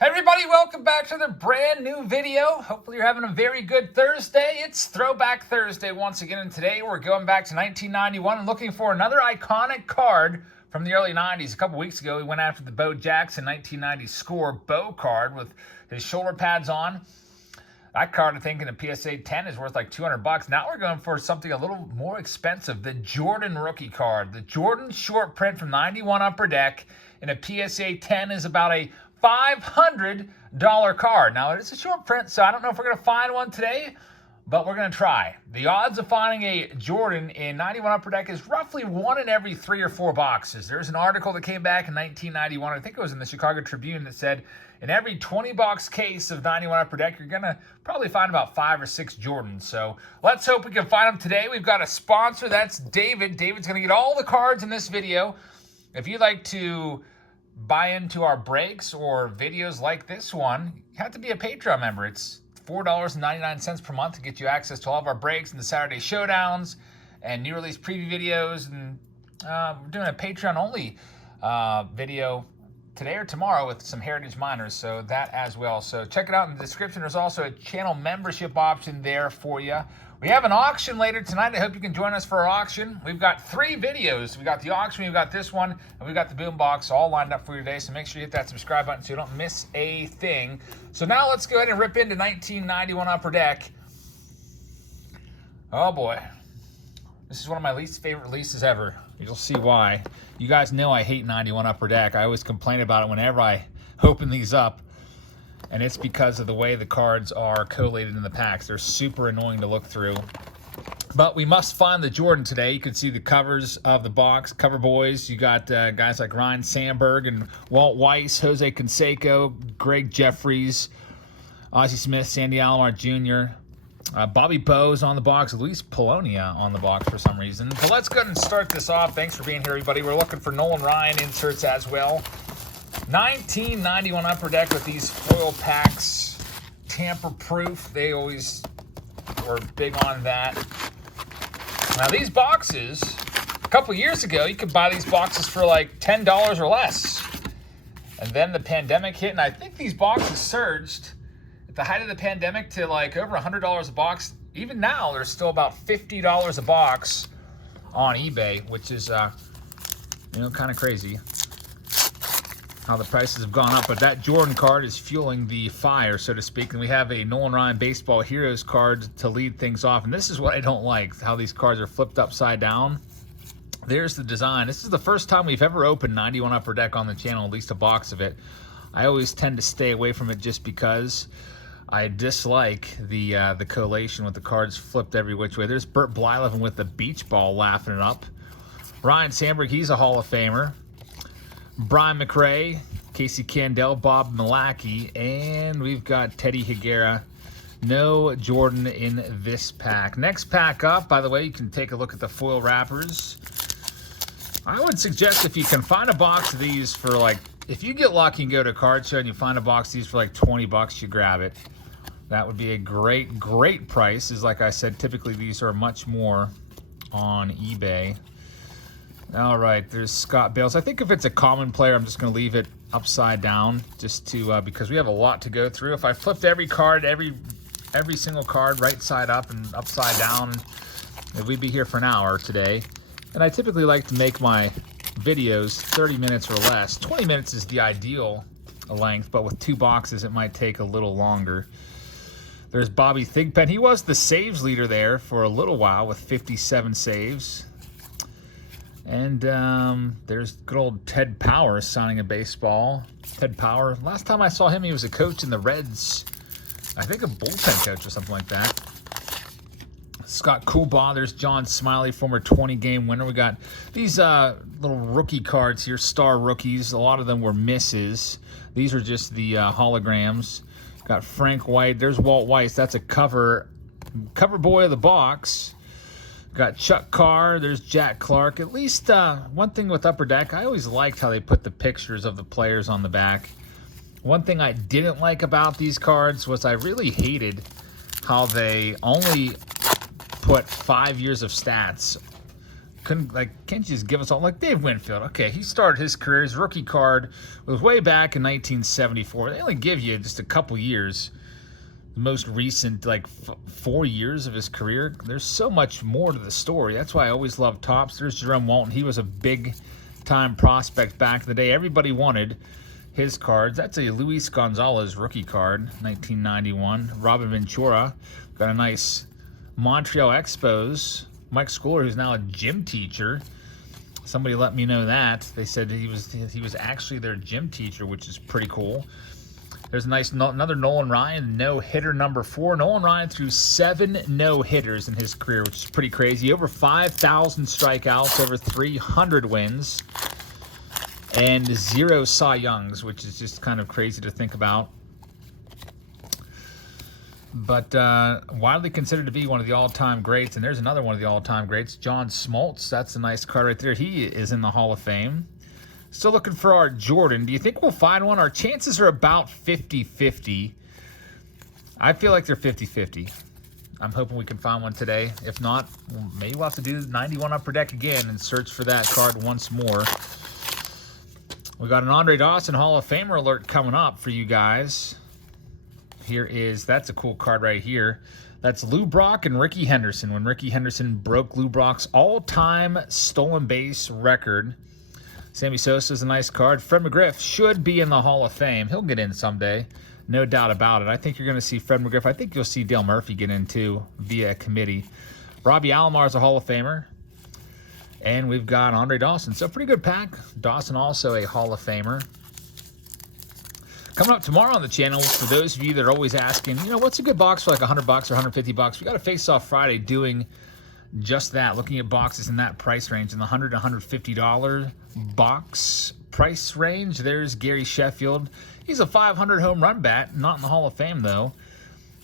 Hey everybody, welcome back to the brand new video. Hopefully you're having a very good Thursday. It's Throwback Thursday once again, and today we're going back to 1991 and looking for another iconic card from the early 90s. A couple weeks ago, we went after the Bo Jackson 1990 score Bo card with his shoulder pads on. That card, I think, in a PSA 10 is worth like $200. Now we're going for something a little more expensive, the Jordan rookie card. The Jordan short print from 91 Upper Deck in a PSA 10 is about a $500 card. Now, it is a short print, so I don't know if we're going to find one today, but we're going to try. The odds of finding a Jordan in 91 Upper Deck is roughly 1 in every 3 or 4 boxes. There's an article that came back in 1991, I think it was in the Chicago Tribune, that said in every 20-box case of 91 Upper Deck, you're going to probably find about 5 or 6 Jordans. So let's hope we can find them today. We've got a sponsor. That's David. David's going to get all the cards in this video. If you'd like to buy into our breaks or videos like this one, you have to be a Patreon member. It's $4.99 per month to get you access to all of our breaks and the Saturday showdowns and new release preview videos. And we're doing a Patreon-only video today or tomorrow with some Heritage Miners, so that as well. So check it out in the description. There's also a channel membership option there for you. We have an auction later tonight. I hope you can join us for our auction. We've got 3 videos. We got the auction, we've got this one, and we've got the boombox all lined up for you today. So make sure you hit that subscribe button so you don't miss a thing. So now let's go ahead and rip into 1991 Upper Deck. Oh boy. This is one of my least favorite releases ever. You'll see why. You guys know I hate 91 Upper Deck. I always complain about it whenever I open these up. And it's because of the way the cards are collated in the packs. They're super annoying to look through. But we must find the Jordan today. You can see the covers of the box, cover boys. You got guys like Ryan Sandberg and Walt Weiss, Jose Canseco, Greg Jeffries, Ozzie Smith, Sandy Alomar Jr., Bobby Bowes on the box, Luis Polonia on the box for some reason. But let's go ahead and start this off. Thanks for being here, everybody. We're looking for Nolan Ryan inserts as well. 1991 Upper Deck with these foil packs, tamper-proof. They always were big on that. Now these boxes, a couple years ago, you could buy these boxes for like $10 or less. And then the pandemic hit, and I think these boxes surged at the height of the pandemic to like over $100 a box. Even now, they're still about $50 a box on eBay, which is, kind of crazy how the prices have gone up. But that Jordan card is fueling the fire, so to speak. And we have a Nolan Ryan Baseball Heroes card to lead things off. And this is what I don't like, how these cards are flipped upside down. There's the design. This is the first time we've ever opened 91 Upper Deck on the channel, at least a box of it. I always tend to stay away from it just because I dislike the collation with the cards flipped every which way. There's Bert Blyleven with the beach ball laughing it up. Ryan Sandberg, he's a Hall of Famer. Brian McRae, Casey Candell, Bob Malacky, and we've got Teddy Higuera. No Jordan in this pack. Next pack up, by the way, you can take a look at the foil wrappers. I would suggest if you can find a box of these for like, if you get lucky and go to a card show and you find a box of these for like $20, you grab it. That would be a great, great price. Is like I said, typically these are much more on eBay. All right, there's Scott Bales. I think if it's a common player, I'm just going to leave it upside down just to because we have a lot to go through. If I flipped every card, every single card right side up and upside down, we'd be here for an hour today. And I typically like to make my videos 30 minutes or less. 20 minutes is the ideal length, but with 2 boxes, it might take a little longer. There's Bobby Thigpen. He was the saves leader there for a little while with 57 saves. And there's good old Ted Power signing a baseball. Ted Power. Last time I saw him, he was a coach in the Reds. I think a bullpen coach or something like that. Scott Coolbaugh. There's John Smiley, former 20-game winner. We got these little rookie cards here, star rookies. A lot of them were misses. These are just the holograms. Got Frank White. There's Walt Weiss. That's a cover boy of the box. Got Chuck Carr. There's Jack Clark. At least one thing with Upper Deck, I always liked how they put the pictures of the players on the back. One thing I didn't like about these cards was I really hated how they only put 5 years of stats can't you just give us all, like Dave Winfield? Okay, he started his career, his rookie card was way back in 1974. They only give you just a couple years. The most recent, 4 years of his career. There's so much more to the story. That's why I always loved Topps. There's Jerome Walton. He was a big-time prospect back in the day. Everybody wanted his cards. That's a Luis Gonzalez rookie card, 1991. Robin Ventura got a nice Montreal Expos. Mike Schooler, who's now a gym teacher. Somebody let me know that. They said he was actually their gym teacher, which is pretty cool. There's a nice another Nolan Ryan, no-hitter number 4. Nolan Ryan threw 7 no-hitters in his career, which is pretty crazy. Over 5,000 strikeouts, over 300 wins, and 0 Cy Youngs, which is just kind of crazy to think about. But widely considered to be one of the all-time greats. And there's another one of the all-time greats, John Smoltz. That's a nice card right there. He is in the Hall of Fame. Still looking for our Jordan. Do you think we'll find one? Our chances are about 50-50. I feel like they're 50-50. I'm hoping we can find one today. If not, maybe we'll have to do 91 Upper Deck again and search for that card once more. We got an Andre Dawson Hall of Famer alert coming up for you guys. That's a cool card right here. That's Lou Brock and Ricky Henderson. When Ricky Henderson broke Lou Brock's all-time stolen base record. Sammy Sosa's a nice card. Fred McGriff should be in the Hall of Fame. He'll get in someday. No doubt about it. I think you're going to see Fred McGriff. I think you'll see Dale Murphy get in too via a committee. Robbie Alomar is a Hall of Famer. And we've got Andre Dawson. So pretty good pack. Dawson also a Hall of Famer. Coming up tomorrow on the channel, for those of you that are always asking, what's a good box for like $100 or $150? We got a Face-Off Friday doing just that, looking at boxes in that price range, in the $100 to $150 box price range. There's Gary Sheffield. He's a 500 home run bat, not in the Hall of Fame though.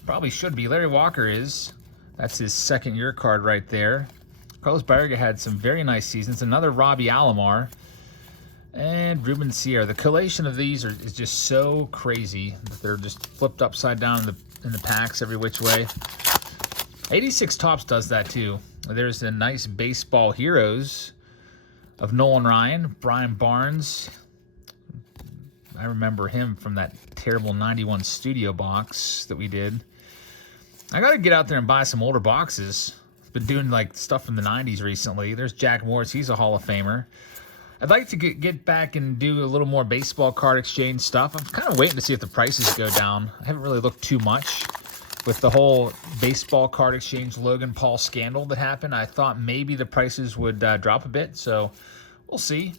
Probably should be. Larry Walker is. That's his second year card right there. Carlos Baerga had some very nice seasons. Another Robbie Alomar. And Ruben Sierra. The collation of these is just so crazy that they're just flipped upside down in the packs every which way. 86 Topps does that too. There's a nice baseball heroes of Nolan Ryan, Brian Barnes. I remember him from that terrible 91 studio box that we did. I got to get out there and buy some older boxes. I've been doing stuff from the 90s recently. There's Jack Morris. He's a Hall of Famer. I'd like to get back and do a little more baseball card exchange stuff. I'm kind of waiting to see if the prices go down. I haven't really looked too much. With the whole baseball card exchange Logan Paul scandal that happened, I thought maybe the prices would drop a bit, so we'll see.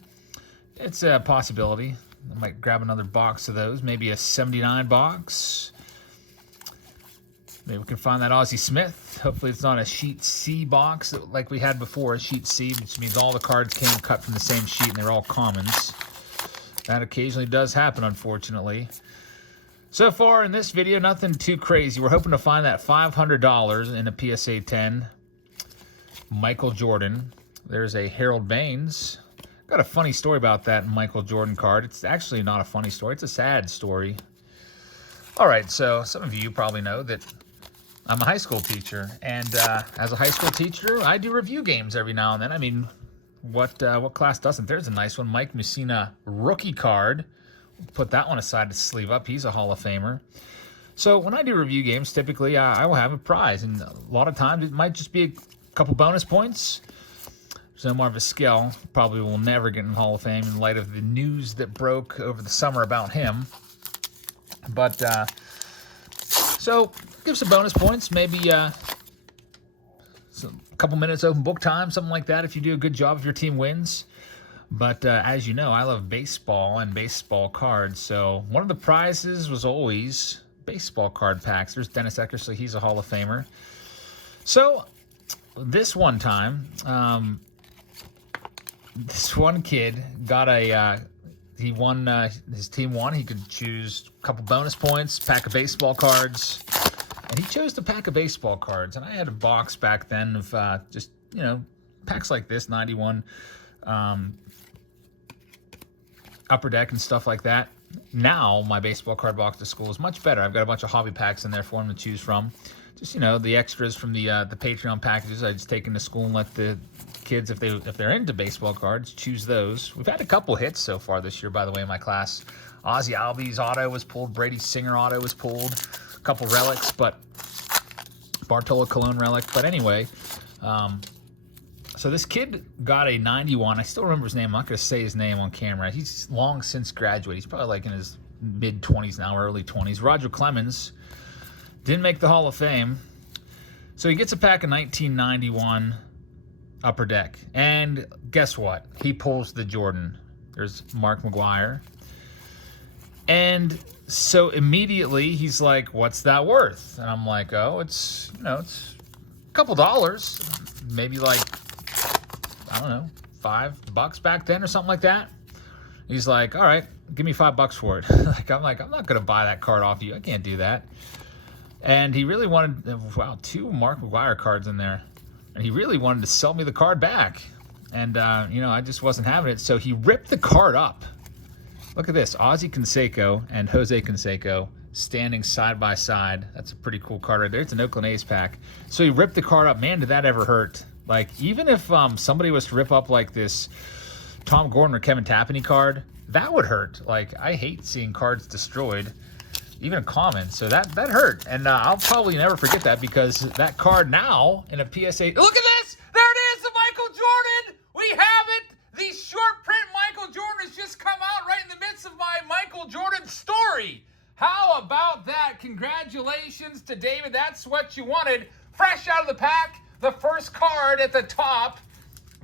It's a possibility. I might grab another box of those, maybe a 79 box. Maybe we can find that Ozzie Smith. Hopefully it's not a sheet C box like we had before, a sheet C, which means all the cards came cut from the same sheet and they're all commons. That occasionally does happen, unfortunately. So far in this video, nothing too crazy. We're hoping to find that $500 in a PSA 10. Michael Jordan. There's a Harold Baines. Got a funny story about that Michael Jordan card. It's actually not a funny story. It's a sad story. All right, so some of you probably know that I'm a high school teacher. And as a high school teacher, I do review games every now and then. I mean, what class doesn't? There's a nice one. Mike Mussina rookie card. Put that one aside to sleeve up. He's a Hall of Famer. So when I do review games, typically I will have a prize. And a lot of times it might just be a couple bonus points. So more of a skill. Probably will never get in the Hall of Fame in light of the news that broke over the summer about him. But, so give some bonus points. Maybe a couple minutes open book time, something like that if you do a good job if your team wins. But as you know, I love baseball and baseball cards. So one of the prizes was always baseball card packs. There's Dennis Eckersley. He's a Hall of Famer. So this one time, this one kid got he won, his team won. He could choose a couple bonus points, pack of baseball cards. And he chose the pack of baseball cards. And I had a box back then of just, packs like this, 91 Upper Deck and stuff like that. Now my baseball card box to school is much better. I've got a bunch of hobby packs in there for him to choose from. just, the extras from the Patreon packages. I just take into school and let the kids, if they're into baseball cards, choose those. We've had a couple hits so far this year, by the way, in my class. Ozzy Albies auto was pulled. Brady Singer auto was pulled. A couple relics, but Bartolo Colon relic. But anyway, so this kid got a 91. I still remember his name. I'm not going to say his name on camera. He's long since graduated. He's probably like in his mid-20s now, early 20s. Roger Clemens didn't make the Hall of Fame. So he gets a pack of 1991 Upper Deck. And guess what? He pulls the Jordan. There's Mark McGwire. And so immediately he's like, what's that worth? And I'm like, oh, it's a couple dollars. Maybe like, I don't know, $5 back then or something like that. He's like, all right, give me $5 for it. I'm not going to buy that card off you. I can't do that. And he really wanted, wow, 2 Mark McGwire cards in there. And he really wanted to sell me the card back. And, I just wasn't having it. So he ripped the card up. Look at this, Ozzie Canseco and Jose Canseco standing side by side. That's a pretty cool card right there. It's an Oakland A's pack. So he ripped the card up. Man, did that ever hurt. Like, even if somebody was to rip up like this Tom Gordon or Kevin Tapani card, that would hurt. Like, I hate seeing cards destroyed, even a common. So that hurt. And I'll probably never forget that, because that card now in a PSA. Look at this! There it is, the Michael Jordan! We have it! The short print Michael Jordan has just come out right in the midst of my Michael Jordan story. How about that? Congratulations to David. That's what you wanted. Fresh out of the pack, the first card at the top.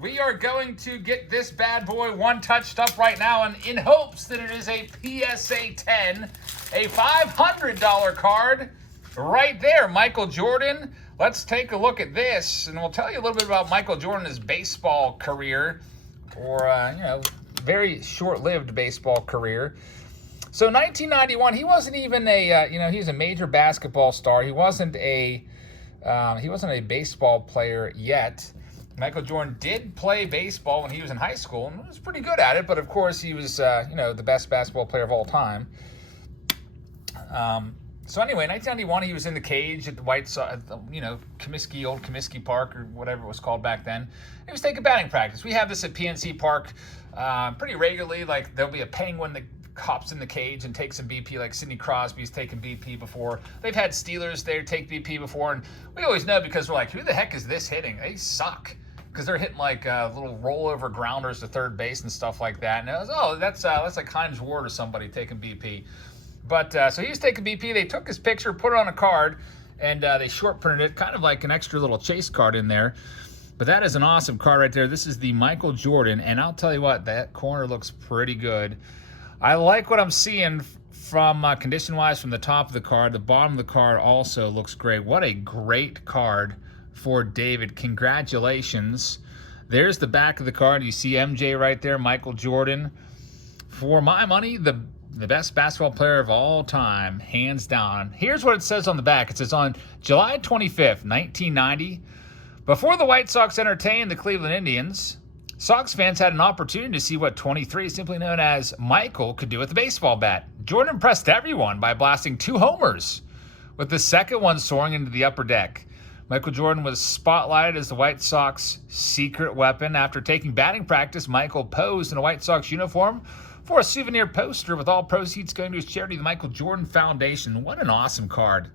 We are going to get this bad boy one touched up right now, and in hopes that it is a PSA 10, a $500 card right there, Michael Jordan. Let's take a look at this, and we'll tell you a little bit about Michael Jordan's baseball career, or, very short-lived baseball career. So 1991, he wasn't even a, he's a major basketball star. He wasn't a baseball player yet. Michael Jordan did play baseball when he was in high school and was pretty good at it, but of course he was, the best basketball player of all time. So anyway, 1991, he was in the cage at the White Sox, old Comiskey Park, or whatever it was called back then. He was taking batting practice. We have this at PNC Park pretty regularly. Like, there'll be a penguin that hops in the cage and takes some BP, like Sidney Crosby's taken BP before. They've had Steelers there take BP before, and we always know, because we're like, who the heck is this hitting? They suck. Because they're hitting like little rollover grounders to third base and stuff like that. And it was, that's like Hines Ward or somebody taking BP. But so he was taking BP. They took his picture, put it on a card, and they short printed it, kind of like an extra little chase card in there. But that is an awesome card right there. This is the Michael Jordan, and I'll tell you what, that corner looks pretty good. I like what I'm seeing from condition-wise from the top of the card. The bottom of the card also looks great. What a great card for David. Congratulations. There's the back of the card. You see MJ right there, Michael Jordan. For my money, the best basketball player of all time, hands down. Here's what it says on the back. It says, on July 25th, 1990, before the White Sox entertained the Cleveland Indians, Sox fans had an opportunity to see what 23, simply known as Michael, could do with a baseball bat. Jordan impressed everyone by blasting 2 homers, with the second one soaring into the upper deck. Michael Jordan was spotlighted as the White Sox secret weapon. After taking batting practice, Michael posed in a White Sox uniform for a souvenir poster, with all proceeds going to his charity, the Michael Jordan Foundation. What an awesome card.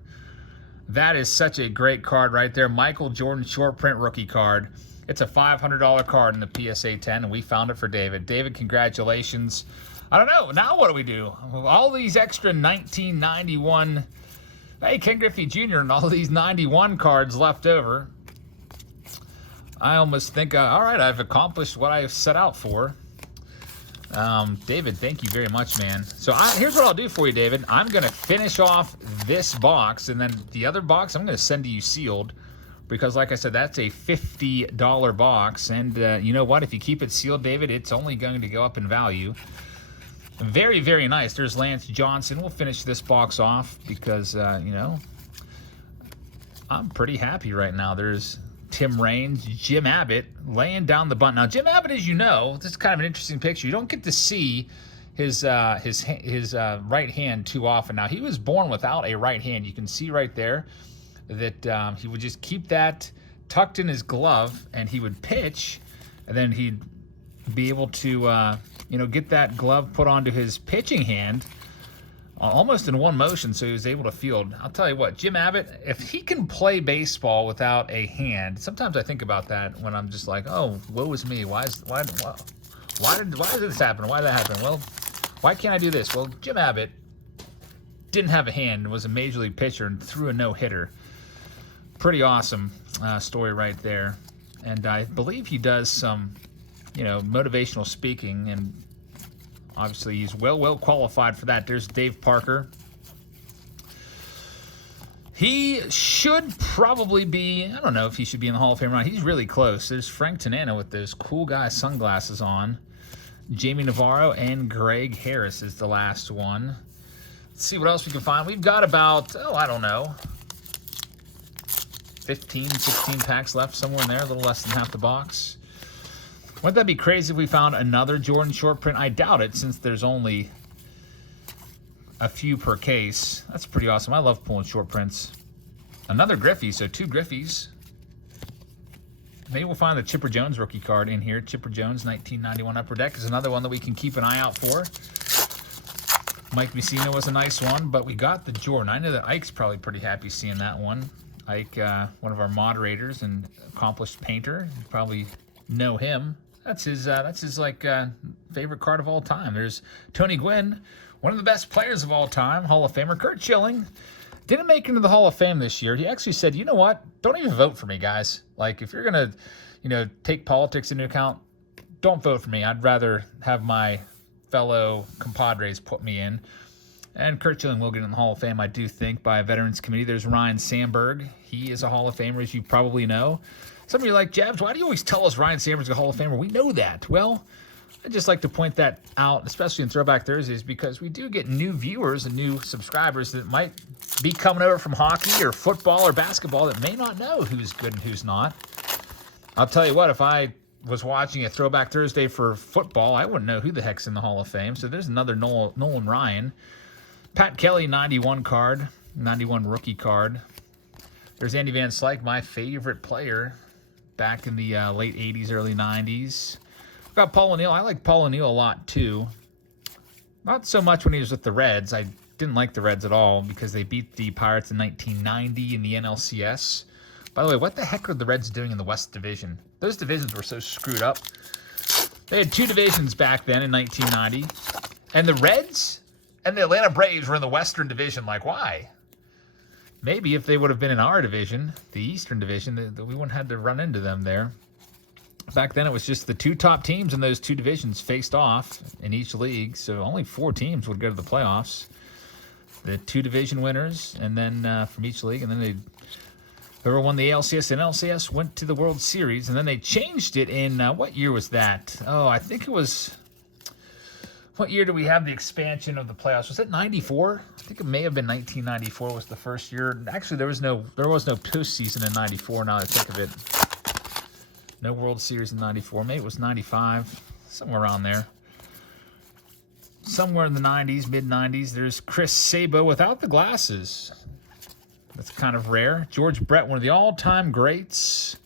That is such a great card right there. Michael Jordan short print rookie card. It's a $500 card in the PSA 10, and we found it for David. David, congratulations. I don't know. Now what do we do? All these extra 1991, hey, Ken Griffey Jr. and all these 91 cards left over. I almost think, all right, I've accomplished what I set out for. David, thank you very much, man. So here's what I'll do for you, David. I'm going to finish off this box, and then the other box I'm going to send to you sealed, because like I said, that's a $50 box. And you know what? If you keep it sealed, David, it's only going to go up in value. Very, very nice. There's Lance Johnson. We'll finish this box off because, I'm pretty happy right now. There's Tim Raines, Jim Abbott laying down the bunt. Now, Jim Abbott, as you know, this is kind of an interesting picture. You don't get to see his right hand too often. Now, he was born without a right hand. You can see right there. that he would just keep that tucked in his glove, and he would pitch, and then he'd be able to get that glove put onto his pitching hand almost in one motion, so he was able to field. I'll tell you what, Jim Abbott, if he can play baseball without a hand, sometimes I think about that when I'm just like, oh, woe is me. Why did this happen? Why did that happen? Well, why can't I do this? Well, Jim Abbott didn't have a hand, was a major league pitcher, and threw a no-hitter. Pretty awesome story right there. And I believe he does some, motivational speaking, and obviously he's well qualified for that. There's Dave Parker. He should probably be, I don't know if he should be in the Hall of Fame or not. He's really close. There's Frank Tanana with those cool guy sunglasses on. Jamie Navarro and Greg Harris is the last one. Let's see what else we can find. We've got about, 15, 16 packs left somewhere in there, a little less than half the box. Wouldn't that be crazy if we found another Jordan short print? I doubt it, since there's only a few per case. That's pretty awesome. I love pulling short prints. Another Griffey, so 2 Griffies. Maybe we'll find the Chipper Jones rookie card in here. Chipper Jones, 1991 Upper Deck is another one that we can keep an eye out for. Mike Mussina was a nice one, but we got the Jordan. I know that Ike's probably pretty happy seeing that one. Ike, one of our moderators and accomplished painter. You probably know him. That's his favorite card of all time. There's Tony Gwynn, one of the best players of all time, Hall of Famer. Curt Schilling didn't make it into the Hall of Fame this year. He actually said, you know what? Don't even vote for me, guys. Like, if you're going to, take politics into account, don't vote for me. I'd rather have my fellow compadres put me in. And Curt Schilling will get in the Hall of Fame, I do think, by a Veterans Committee. There's Ryan Sandberg. He is a Hall of Famer, as you probably know. Some of you are like, Jabs, why do you always tell us Ryan Sandberg's a Hall of Famer? We know that. Well, I just like to point that out, especially in Throwback Thursdays, because we do get new viewers and new subscribers that might be coming over from hockey or football or basketball that may not know who's good and who's not. I'll tell you what, if I was watching a Throwback Thursday for football, I wouldn't know who the heck's in the Hall of Fame. So there's another Nolan Ryan. Pat Kelly, 91 card, 91 rookie card. There's Andy Van Slyke, my favorite player back in the late 80s, early 90s. We've got Paul O'Neill. I like Paul O'Neill a lot, too. Not so much when he was with the Reds. I didn't like the Reds at all because they beat the Pirates in 1990 in the NLCS. By the way, what the heck are the Reds doing in the West Division? Those divisions were so screwed up. They had 2 divisions back then in 1990. And the Reds and the Atlanta Braves were in the Western Division. Like, why? Maybe if they would have been in our division, the Eastern Division, we wouldn't have had to run into them there. Back then, it was just the 2 top teams in those 2 divisions faced off in each league. So only 4 teams would go to the playoffs. The 2 division winners, and then from each league. And then whoever won the ALCS and LCS went to the World Series. And then they changed it in, what year was that? Oh, I think it was... What year do we have the expansion of the playoffs? Was it 94? I think it may have been 1994 was the first year. Actually, there was no postseason in 94, now that I think of it. No World Series in 94. Maybe it was 95, somewhere around there. Somewhere in the 90s, mid-90s, there's Chris Sabo without the glasses. That's kind of rare. George Brett, one of the all-time greats.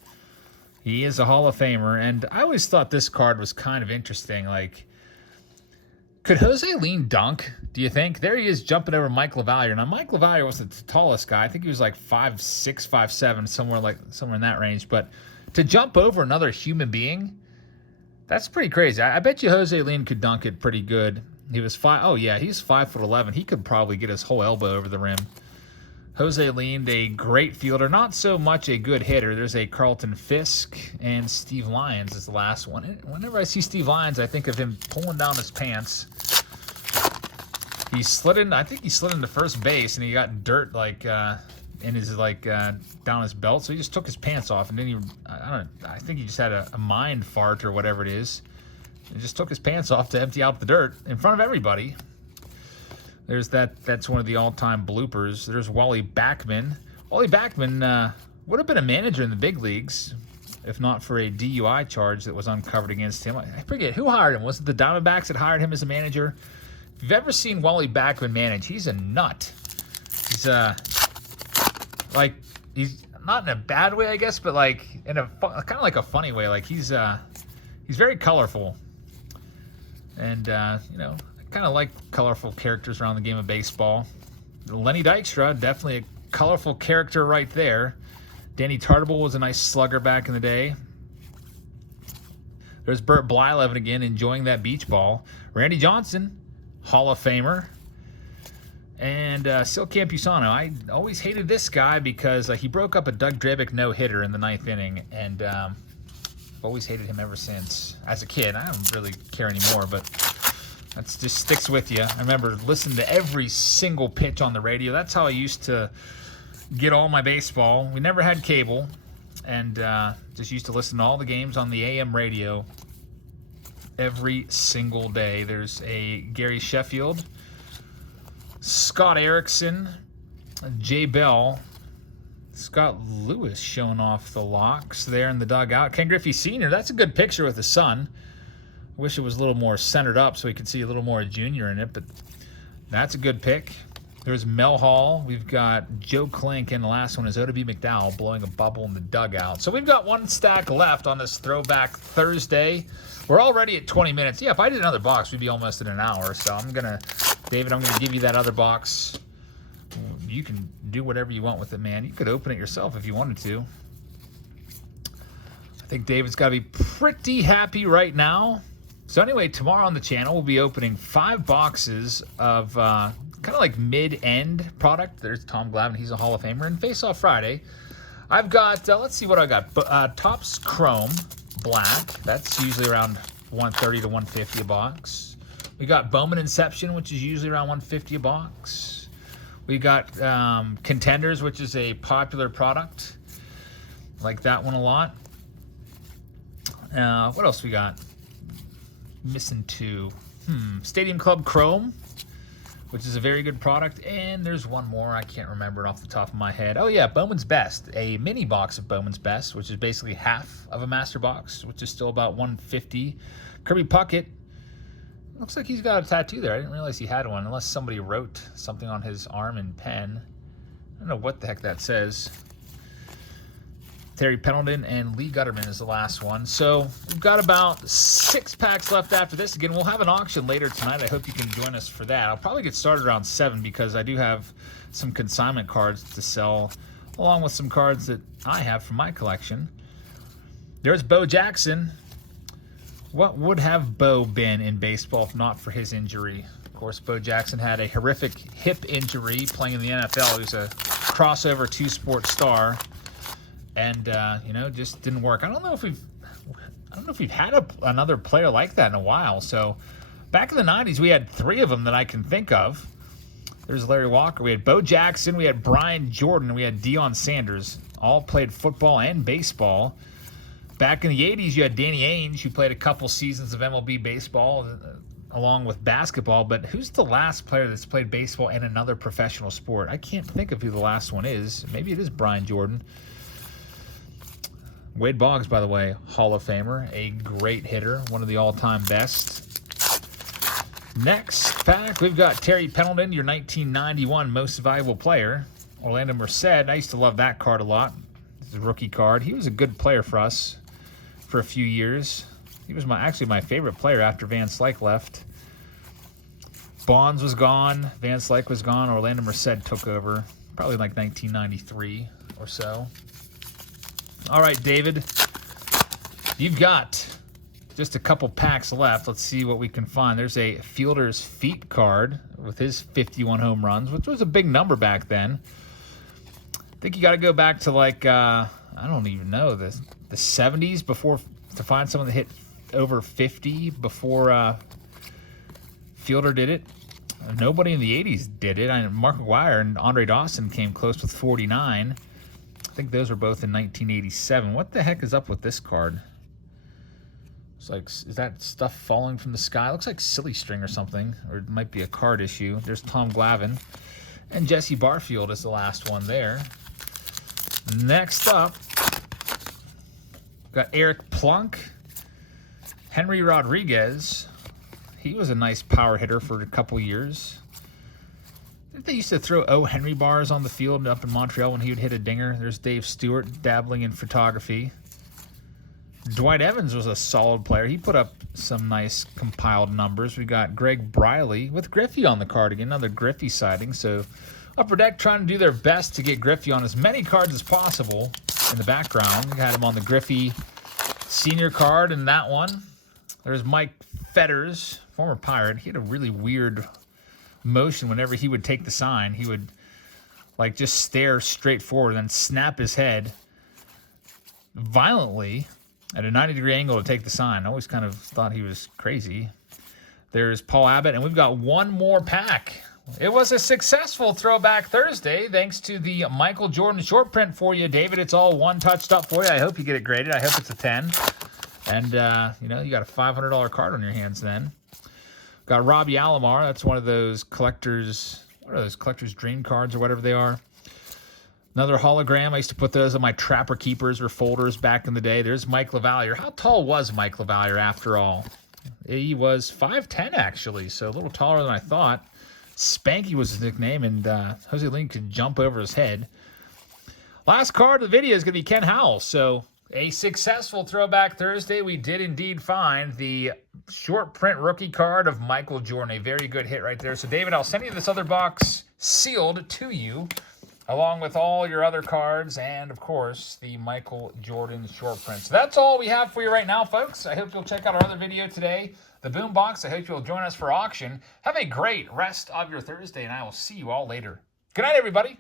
He is a Hall of Famer, and I always thought this card was kind of interesting, like... Could Jose Lean dunk, do you think? There he is jumping over Mike LaValliere. Now, Mike LaValliere was the tallest guy. I think he was like 5'6", 5'7", somewhere in that range. But to jump over another human being, that's pretty crazy. I bet you Jose Lean could dunk it pretty good. He was he's 5'11". He could probably get his whole elbow over the rim. Jose Lean, a great fielder, not so much a good hitter. There's a Carlton Fisk, and Steve Lyons is the last one. Whenever I see Steve Lyons, I think of him pulling down his pants. I think he slid into first base, and he got dirt in his down his belt, so he just took his pants off, and then I think he just had a mind fart or whatever it is. He just took his pants off to empty out the dirt in front of everybody. There's that's one of the all-time bloopers. There's Wally Backman. Wally Backman would have been a manager in the big leagues if not for a DUI charge that was uncovered against him. I forget who hired him. Was it the Diamondbacks that hired him as a manager? If you've ever seen Wally Backman manage, he's a nut. He's he's not in a bad way, I guess, but like in a kind of like a funny way. Like he's very colorful, and you know, I kind of like colorful characters around the game of baseball. Lenny Dykstra, definitely a colorful character right there. Danny Tartable was a nice slugger back in the day. There's Burt Blyleven again, enjoying that beach ball. Randy Johnson, Hall of Famer. And Sil Campusano. I always hated this guy because he broke up a Doug Drabick no-hitter in the 9th inning. And I've always hated him ever since. As a kid, I don't really care anymore, but that just sticks with you. I remember listening to every single pitch on the radio. That's how I used to get all my baseball. We never had cable. And just used to listen to all the games on the AM radio every single day. There's a Gary Sheffield, Scott Erickson, Jay Bell, Scott Lewis showing off the locks there in the dugout. Ken Griffey Sr., that's a good picture with the sun. I wish it was a little more centered up so we could see a little more junior in it, but that's a good pick. There's Mel Hall. We've got Joe Klink, and the last one is Oda B. McDowell blowing a bubble in the dugout. So we've got one stack left on this Throwback Thursday. We're already at 20 minutes. Yeah, if I did another box, we'd be almost at an hour. So David, I'm going to give you that other box. You can do whatever you want with it, man. You could open it yourself if you wanted to. I think David's got to be pretty happy right now. So anyway, tomorrow on the channel, we'll be opening 5 boxes of kind of like mid-end product. There's Tom Glavine. He's a Hall of Famer. And Face Off Friday, I've got, let's see what I got. Topps Chrome Black. That's usually around $130 to $150 a box. We got Bowman Inception, which is usually around $150 a box. We got Contenders, which is a popular product. Like that one a lot. What else we got? Missing 2. Stadium Club Chrome, which is a very good product. And there's one more. I can't remember it off the top of my head. Oh, yeah, Bowman's Best. A mini box of Bowman's Best, which is basically half of a master box, which is still about $150. Kirby Puckett. Looks like he's got a tattoo there. I didn't realize he had one, unless somebody wrote something on his arm in pen. I don't know what the heck that says. Terry Pendleton and Lee Gutterman is the last one. So we've got about 6 packs left after this. Again, we'll have an auction later tonight. I hope you can join us for that. I'll probably get started around 7 because I do have some consignment cards to sell, along with some cards that I have from my collection. There's Bo Jackson. What would have Bo been in baseball if not for his injury? Of course, Bo Jackson had a horrific hip injury playing in the NFL. He was a crossover 2-sport star. And you know, just didn't work. I don't know if we've had another player like that in a while. So back in the 90s, we had 3 of them that I can think of. There's Larry Walker. We had Bo Jackson. We had Brian Jordan. We had Deion Sanders. All played football and baseball. Back in the 80s, you had Danny Ainge, who played a couple seasons of MLB baseball along with basketball. But who's the last player that's played baseball and another professional sport? I can't think of who the last one is. Maybe it is Brian Jordan. Wade Boggs, by the way, Hall of Famer, a great hitter, one of the all-time best. Next pack, we've got Terry Pendleton, your 1991 Most Valuable Player. Orlando Merced, I used to love that card a lot. It's a rookie card. He was a good player for us for a few years. He was actually my favorite player after Van Slyke left. Bonds was gone. Van Slyke was gone. Orlando Merced took over, probably like 1993 or so. All right, David, you've got just a couple packs left. Let's see what we can find. There's a Fielder's Feet card with his 51 home runs, which was a big number back then. I think you got to go back to like, I don't even know, the 70s before to find someone that hit over 50 before Fielder did it. Nobody in the 80s did it. Mark McGwire and Andre Dawson came close with 49. I think those were both in 1987. What the heck is up with this card? It's like, is that stuff falling from the sky? It looks like silly string or something, or it might be a card issue. There's Tom Glavine. And Jesse Barfield is the last one there. Next up, we've got Eric Plunk, Henry Rodriguez. He was a nice power hitter for a couple years. think they used to throw O. Henry bars on the field up in Montreal when he would hit a dinger. There's Dave Stewart dabbling in photography. Dwight Evans was a solid player. He put up some nice compiled numbers. We got Greg Briley with Griffey on the card again, another Griffey sighting. So Upper Deck trying to do their best to get Griffey on as many cards as possible in the background. We had him on the Griffey senior card in that one. There's Mike Fetters, former Pirate. He had a really weird motion whenever he would take the sign. He would like just stare straight forward and then snap his head violently at a 90-degree angle to take the sign. I always kind of thought he was crazy. There's Paul Abbott, and we've got one more pack. It was a successful Throwback Thursday, thanks to the Michael Jordan short print for you, David. It's all one touched up for you. I hope you get it graded. I hope it's a 10. And, you know, you got a $500 card on your hands then. Got Robbie Alomar. That's one of those collectors, what are those, collector's dream cards or whatever they are. Another hologram. I used to put those on my Trapper Keepers or folders back in the day. There's Mike LaValliere. How tall was Mike LaValliere after all? He was 5'10", actually, so a little taller than I thought. Spanky was his nickname, and Jose Link could jump over his head. Last card of the video is going to be Ken Howell. So a successful Throwback Thursday. We did indeed find the short print rookie card of Michael Jordan. A very good hit right there. So, David, I'll send you this other box sealed to you, along with all your other cards and, of course, the Michael Jordan short print. So that's all we have for you right now, folks. I hope you'll check out our other video today, the Boom Box. I hope you'll join us for auction. Have a great rest of your Thursday, and I will see you all later. Good night, everybody.